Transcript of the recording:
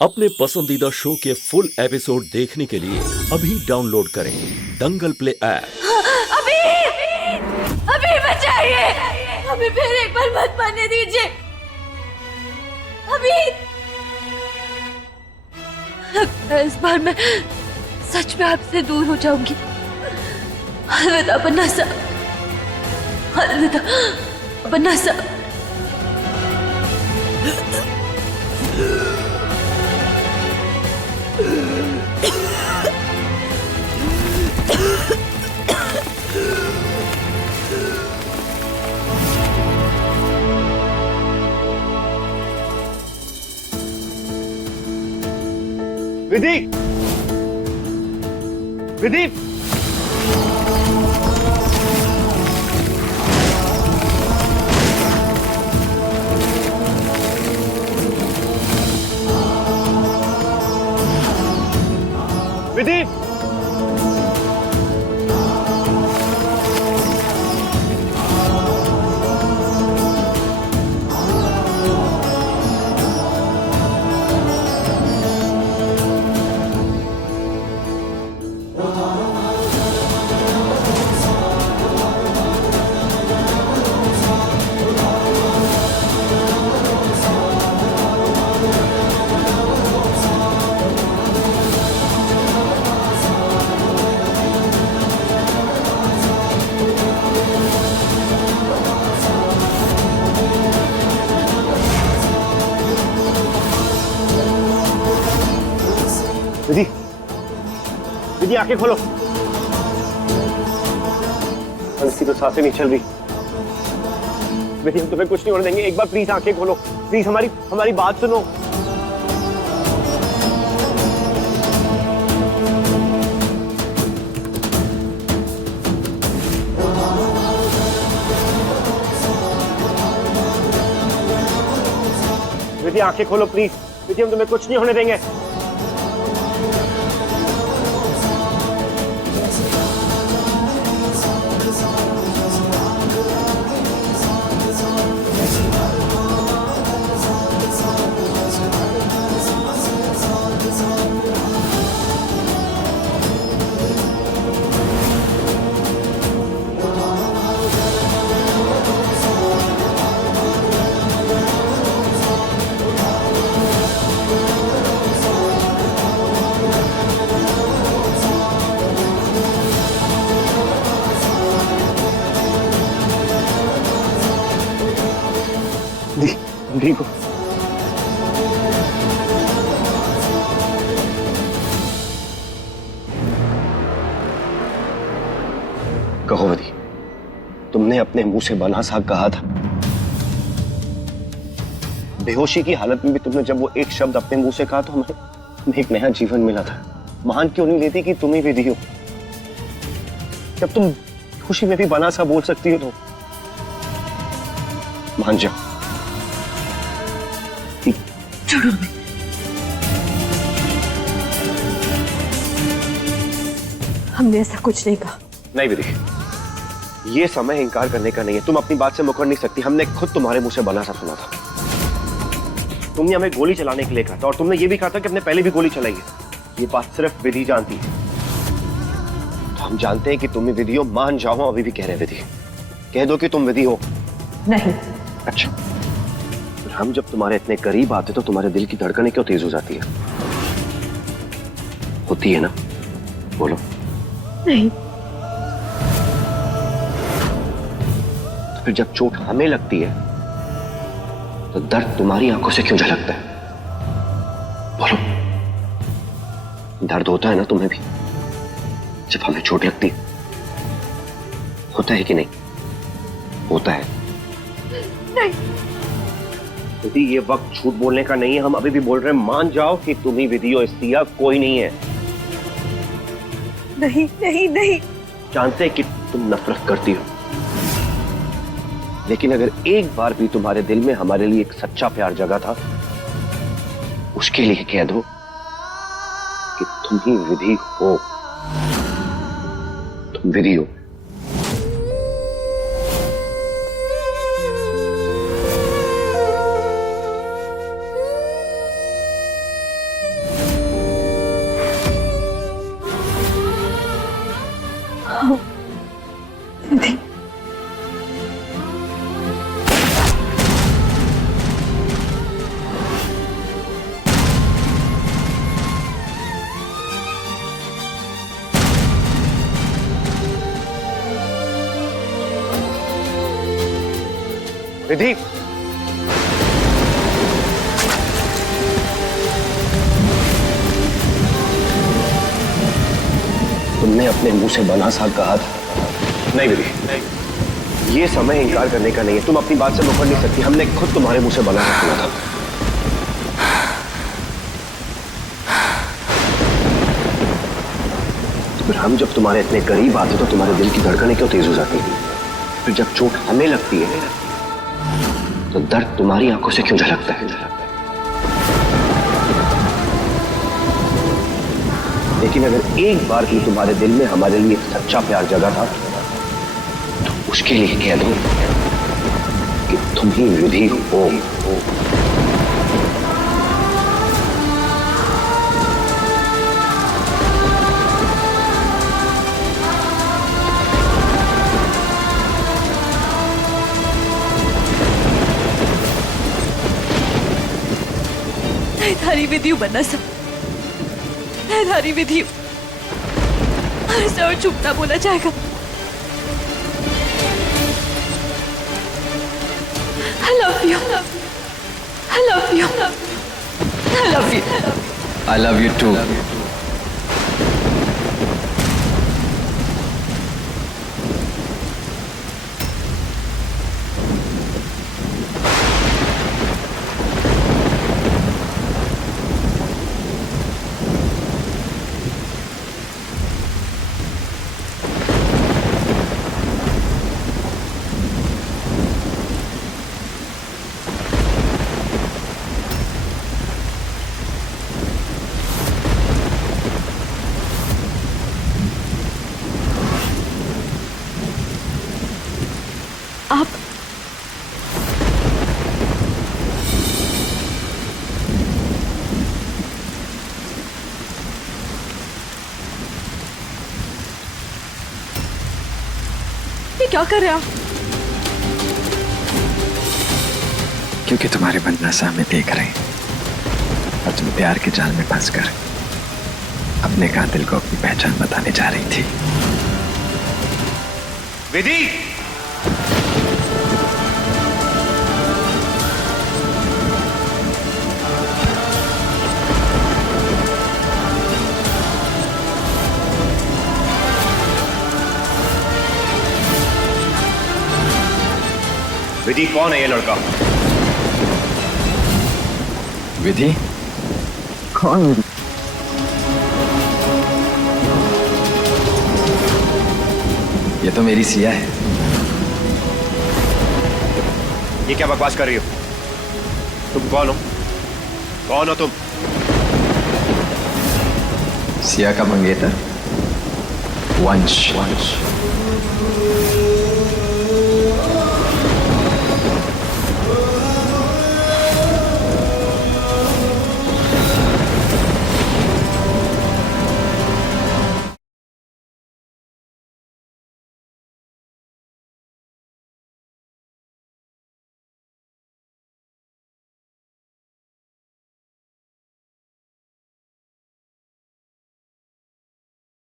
अपने पसंदीदा शो के फुल एपिसोड देखने के लिए अभी डाउनलोड करें दंगल प्ले ऐप। अभी अभी बचाइए, अभी फिर एक बार मत मरने दीजिए। अभी लगता है इस बार मैं सच में आपसे दूर हो जाऊंगी। अलविदा बन्ना साहब, अलविदा बन्ना साहब। विधि, विधि, विधि, विधि, विधि आंखें खोलो। इसकी तो सांसें नहीं चल रही। विधि, हम तुम्हें कुछ नहीं होने देंगे। एक बार प्लीज आंखें खोलो, प्लीज हमारी बात सुनो। विधि आंखें खोलो प्लीज। विधि, हम तुम्हें कुछ नहीं होने देंगे। ठीक हो? कहो विधि, तुमने अपने मुंह से बना सा कहा था। बेहोशी की हालत में भी तुमने जब वो एक शब्द अपने मुंह से कहा तो हमें एक नया जीवन मिला था। मान क्यों नहीं लेती कि तुम ही विधि हो? जब तुम खुशी में भी बना सा बोल सकती हो तो मान जाओ। छोड़ो, हमने ऐसा कुछ नहीं कहा। नहीं विधि, ये समय इंकार करने का नहीं है। तुम अपनी बात से मुकर नहीं सकती। हमने खुद तुम्हारे मुंह से बना सा सुना था। तुमने हमें गोली चलाने के लिए कहा था और तुमने ये भी कहा था कि हमने पहले भी गोली चलाई है। ये बात सिर्फ विधि जानती है। तो हम जानते हैं कि तुम ही विधि हो। मान जाओ, अभी भी कह रहे हैं विधि। कह दो कि तुम विधि हो। नहीं। अच्छा, हम जब तुम्हारे इतने करीब आते तो तुम्हारे दिल की धड़कनें क्यों तेज हो जाती है? होती है ना? बोलो। नहीं। तो फिर जब चोट हमें लगती है तो दर्द तुम्हारी आंखों से क्यों झलकता है? बोलो। दर्द होता है ना तुम्हें भी जब हमें चोट लगती है? होता है कि नहीं? होता है। नहीं। विधि, ये वक्त झूठ बोलने का नहीं है। हम अभी भी बोल रहे हैं, मान जाओ कि तुम ही विधि हो। इससे कोई नहीं है। नहीं नहीं नहीं। जानते हैं कि तुम नफरत करती हो, लेकिन अगर एक बार भी तुम्हारे दिल में हमारे लिए एक सच्चा प्यार जगा था, उसके लिए कह दो कि तुम ही विधि हो। तुम विधि हो। विधि, तुमने अपने मुंह से बना सा कहा था। नहीं विधि, ये समय इंकार करने का नहीं है। तुम अपनी बात से मुकर नहीं सकती। हमने खुद तुम्हारे मुंह से बना सा सुना था। फिर हम जब तुम्हारे इतने करीब आते तो तुम्हारे दिल की धड़कनें क्यों तेज हो जाती है? फिर जब चोट हमें लगती है तो दर्द तुम्हारी आंखों से क्यों झलकता है? लेकिन अगर एक बार भी तुम्हारे दिल में हमारे लिए सच्चा प्यार जगा था तो उसके लिए कह दो कि तुम ही विधि हो। मैं थारी विधि बनना सब, मैं थारी विधि ऐसे और चुपना बोला जाएगा। I love you. I love you. I love you. I love you too. आप ये क्या कर रहे हो? क्योंकि तुम्हारे बदमाश हमें देख रहे हैं और तुम प्यार के जाल में फंसकर अपने कातिल को अपनी पहचान बताने जा रही थी। विधि, विधि कौन है ये लड़का? विधि? कौन विधि? ये तो मेरी सिया है। ये क्या बकवास कर रही हो? तुम कौन हो? कौन हो तुम? सिया का मंगेतर वंश।